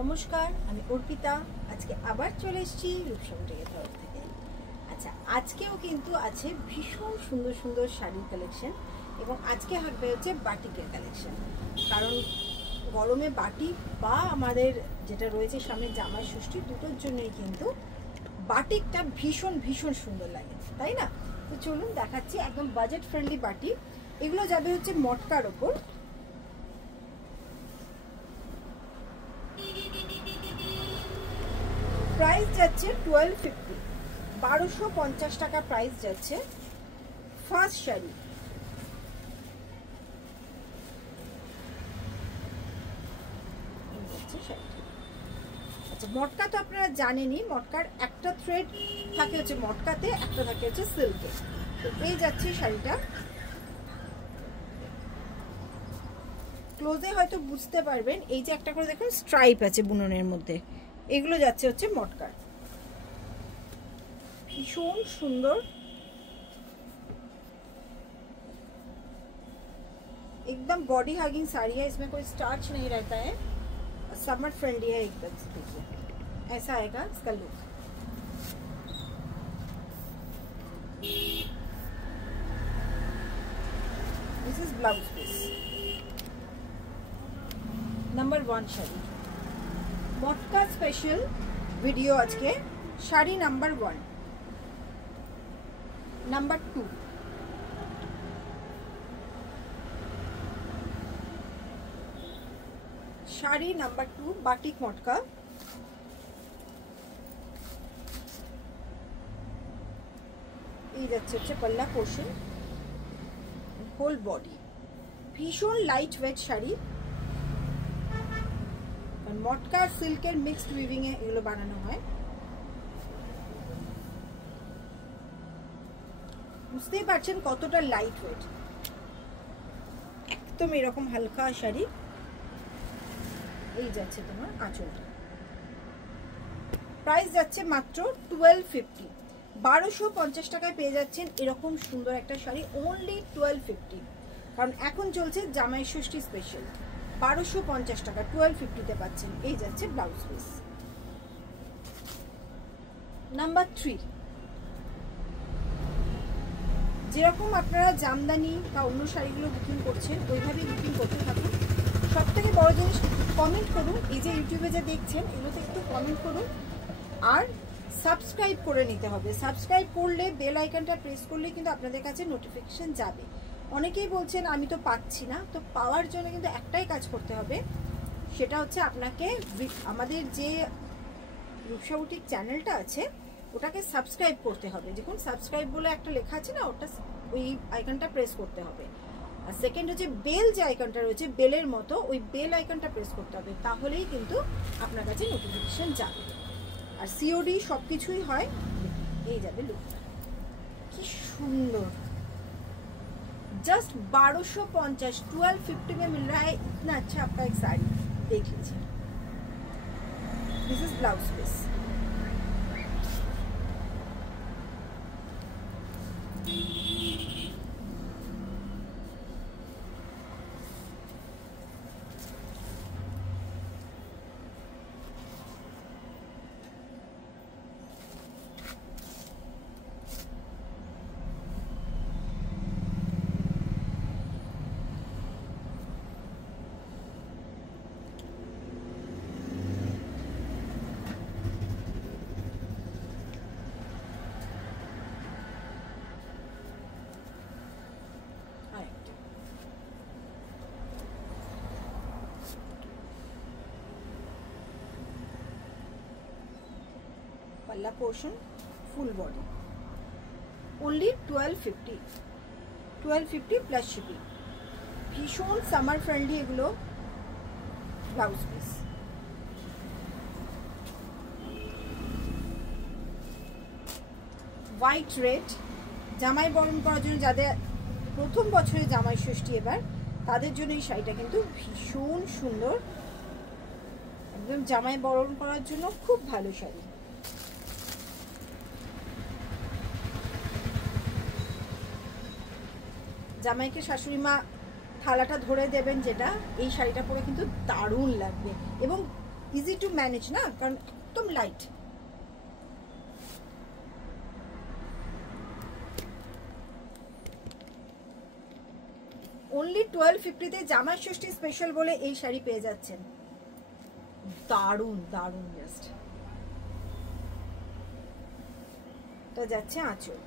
নমস্কার, আমি অর্পিতা। আজকে আবার চলে এসেছি রূপসঙ্গীতের তরফ থেকে। আচ্ছা, আজকেও কিন্তু আছে ভীষণ সুন্দর সুন্দর শাড়ির কালেকশন এবং আজকে থাকবে হচ্ছে বাটিকের কালেকশন। কারণ গরমে বাটিক বা আমাদের যেটা রয়েছে সামনে জামাই ষষ্ঠী, দুটোর জন্যই কিন্তু বাটিকটা ভীষণ ভীষণ সুন্দর লাগে, তাই না? তো চলুন দেখাচ্ছি একদম বাজেট ফ্রেন্ডলি বাটিক। এগুলো যাবে হচ্ছে মটকার ওপর। প্রাইস যাচ্ছে 1250, 1250 টাকা প্রাইস যাচ্ছে। ফার্স্ট শাড়ি আচ্ছা, মটকা তো আপনারা জানেনই, মটকার একটা থ্রেড থাকে হচ্ছে মটকাতে, একটা থাকে হচ্ছে সিল্কে। তো এই যাচ্ছে শাড়িটা। ক্লোজে হয়তো বুঝতে পারবেন, এই যে একটা করে দেখুন স্ট্রাইপ আছে বুননের মধ্যে, এগুলো যাচ্ছে হচ্ছে মটকার। ভীষণ সুন্দর, एकदम बॉडी हगिंग साड़ी है, इसमें कोई स्टार्च नहीं रहता है, समर फ्रेंडली है एकदम से। देखिए ऐसा आएगा इसका look. This is blouse piece. Number 1 sari, matka special video আজকে। Sari number 1। Number 2, sari number 2 batik matka. এই যাচ্ছে হচ্ছে পাল্লা পোর্শন, হোল বডি। ভীষণ লাইট ওয়েট শাড়ি, মটকা সিল্কের মিক্সড উইভিং এ এগুলো বানানো হয়। বুঝতেই পারছেন কতটা লাইট ওয়েট, একদম এরকম হালকা শাড়ি। এই যাচ্ছে তোমার আঁচলটা। প্রাইস যাচ্ছে মাত্র 1250, 1250 টাকায় পেয়ে যাচ্ছেন এরকম সুন্দর একটা শাড়ি, অনলি 1250। কারণ এখন চলছে জামাই ষষ্ঠী স্পেশাল। 1250 টাকা 1250-তে পাচ্ছেন। এই যাচ্ছে ব্লাউজ পিস। নাম্বার 3, যেরকম আপনারা জামদানি বা অন্য শাড়িগুলো বুকিং করছেন ওইভাবেই বুকিং করতে থাকুন। সব থেকে বড় জিনিস, কমেন্ট করুন। এই যে ইউটিউবে যা দেখছেন এগুলোতে একটু কমেন্ট করুন আর সাবস্ক্রাইব করে নিতে হবে। সাবস্ক্রাইব করলে বেল আইকনটা প্রেস করলে কিন্তু আপনাদের কাছে নোটিফিকেশন যাবে। অনেকেই বলছেন আমি তো পাচ্ছি না, তো পাওয়ার জন্য কিন্তু একটাই কাজ করতে হবে, সেটা হচ্ছে আপনাকে আমাদের যে রূপসা বুটিক চ্যানেলটা আছে ওটাকে সাবস্ক্রাইব করতে হবে। দেখুন সাবস্ক্রাইব বলে একটা লেখা আছে না, ওটা ওই আইকনটা প্রেস করতে হবে। আর সেকেন্ড হচ্ছে বেল যে আইকনটা রয়েছে বেলের মতো, ওই বেল আইকনটা প্রেস করতে হবে, তাহলেই কিন্তু আপনার কাছে নোটিফিকেশন যাবে। আর সিওডি সব কিছুই হয়। এই যাবে লুকটা, কি সুন্দর। जस्ट 1250, 1250 में मिल रहा है इतना अच्छा आपका एक साड़ी। देख लीजिए, दिस इज ब्लाउज पीस। पल्ला portion, full body, only 1250, 1250 plus shipping. भीषण सामार फ्रेंडली एगुलो ब्लाउज पिस। হোয়াইট রেড, জামাই বরণ করার জন্য, যাদের প্রথম বছরে জামাই ষষ্ঠী এবার, তাদের জন্য এই শাড়িটা কিন্তু ভীষণ সুন্দর। একদম জামাই বরণ করার জন্য খুব ভালো শাড়ি। জামাইকে শাশুড়ি মা থালাটা ধরে দেবেন, যেটা এই শাড়িটা পরে কিন্তু দারুণ লাগবে। এবং ইজি টু ম্যানেজ না, কারণ একদম লাইট। অনলি 1250-তে জামাই ষষ্ঠী স্পেশাল বলে এই শাড়ি পেয়ে যাচ্ছেন। দারুণ দারুণ, জাস্ট তো যাচ্ছে আঁচল।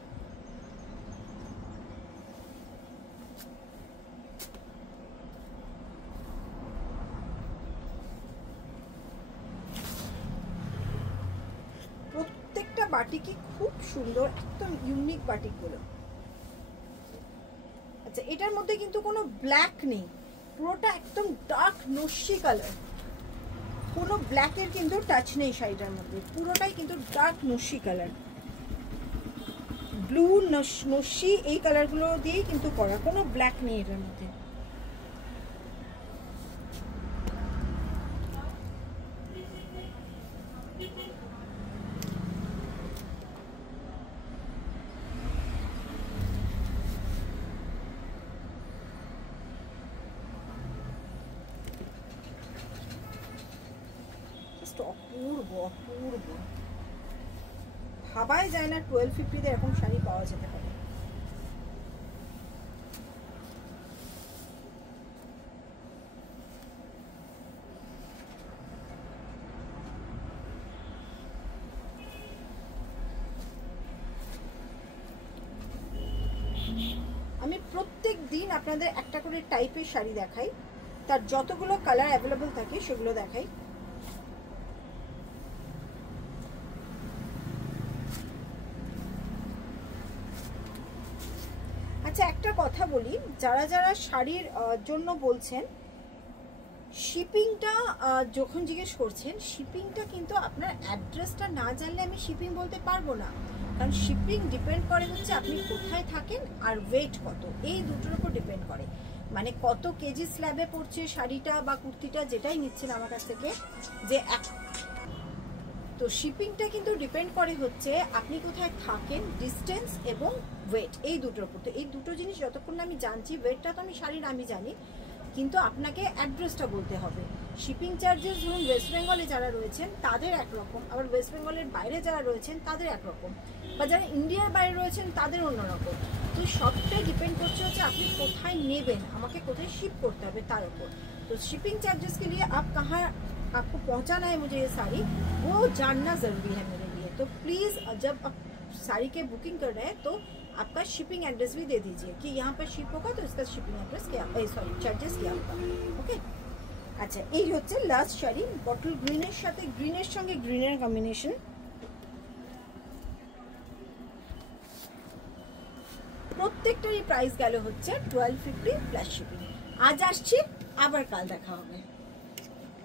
প্রত্যেকটা বাটিকই খুব সুন্দর, একদম ইউনিক বাটিকগুলো। আচ্ছা, এটার মধ্যে কিন্তু কোনো ব্ল্যাক নেই, পুরোটা একদম ডার্ক নস্যি কালার, কোনো ব্ল্যাকের কিন্তু টাচ নেই শাড়িটার মধ্যে, পুরোটাই কিন্তু ডার্ক নস্যি কালার, ব্লু নস্যি এই কালারগুলো দিয়েই কিন্তু করা, কোনো ব্ল্যাক নেই এটার মধ্যে। অপূর্ব অপূর্ব, ভাবাই যায় না 1250-তে এরকম শাড়ি পাওয়া যেতে পারে। আমি প্রত্যেক দিন আপনাদের একটা করে টাইপের শাড়ি দেখাই, তার যতগুলো কালার অ্যাভেলেবল থাকে সেগুলো দেখাই। আচ্ছা, একটা কথা বলি, যারা যারা শাড়ির জন্য বলছেন, শিপিংটা যখন জিজ্ঞেস করছেন, শিপিংটা কিন্তু আপনার অ্যাড্রেসটা না জানলে আমি শিপিং বলতে পারবো না, কারণ শিপিং ডিপেন্ড করে হচ্ছে আপনি কোথায় থাকেন আর ওয়েট কত, এই দুটোর উপর ডিপেন্ড করে। মানে কত কেজি স্ল্যাবে পড়ছে শাড়িটা বা কুর্তিটা, যেটাই নিচ্ছেন আমার কাছ থেকে, যে তো শিপিংটা কিন্তু ডিপেন্ড করে হচ্ছে আপনি কোথায় থাকেন, ডিস্টেন্স এবং ওয়েট, এই দুটোর উপর। তো এই দুটো জিনিস যতক্ষণ না আমি জানছি, ওয়েটটা তো আমি শাড়ির আমি জানি, কিন্তু আপনাকে অ্যাড্রেসটা বলতে হবে। শিপিং চার্জেস ধরুন ওয়েস্ট বেঙ্গলে যারা রয়েছেন তাদের একরকম, আবার ওয়েস্ট বেঙ্গলের বাইরে যারা রয়েছেন তাদের একরকম, বা যারা ইন্ডিয়ার বাইরে রয়েছেন তাদের অন্যরকম। তো সবটাই ডিপেন্ড করছে হচ্ছে আপনি কোথায় নেবেন, আমাকে কোথায় শিপ করতে হবে তার উপর। तो शिपिंग चार्जेस के लिए आप कहाँ आपको पहुँचाना है मुझे ये साड़ी, वो जानना ज़रूरी है मेरे लिए। तो प्लीज़ जब आप साड़ी के बुकिंग कर रहे हैं तो आपका शिपिंग एड्रेस भी दे दीजिए कि यहाँ पर शिप होगा तो इसका शिपिंग एड्रेस क्या, सॉरी चार्जेस क्या होगा। ओके, अच्छा এই হচ্ছে লাস্ট শাড়ি, বটল গ্রিনের সাথে গ্রিনের সঙ্গে গ্রিনের কম্বিনেশন। প্রত্যেকটারই প্রাইস গেল হচ্ছে 1250 প্লাস শিপিং। আজ আসছি, আবার কাল দেখা হবে।